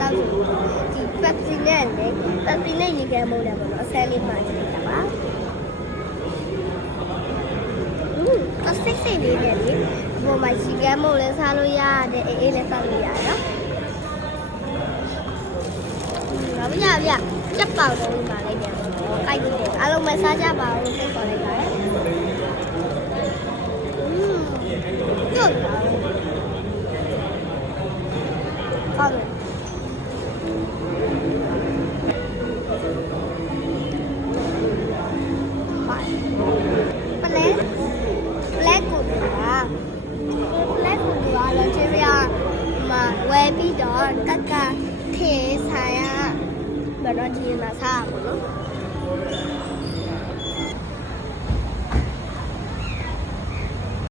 တောက်ဒီပတ်စီနဲ့လေပတ်စီနဲ့ရေခဲမုန်းတယ်ပေါ့နော်အဆန်းလေးမှကြည့်တာပါအစိတ်စိတ်လေးနဲ့လေဒီပေါ်မှာရေခဲမုန်းလဲစားလို့ရတယ်အေးလဲစားလို့ရတယ်နော်ဘာပြကြက်ပေါက်တော့ပါလိုက်တယ်ကိုက်ပြီးတယ်အားလုံးမစားကြပါဘူးစိတ်ခေါ်လိုက်ပါတယ်ဟုတ်ဟုတ်တယ်ပလက်ကူတော့ကျေးရမှာဝယ်ပြီးတော့တက်ကထေးဆိုင်ရဘယ်တော့ဒီမှာစားပါလို့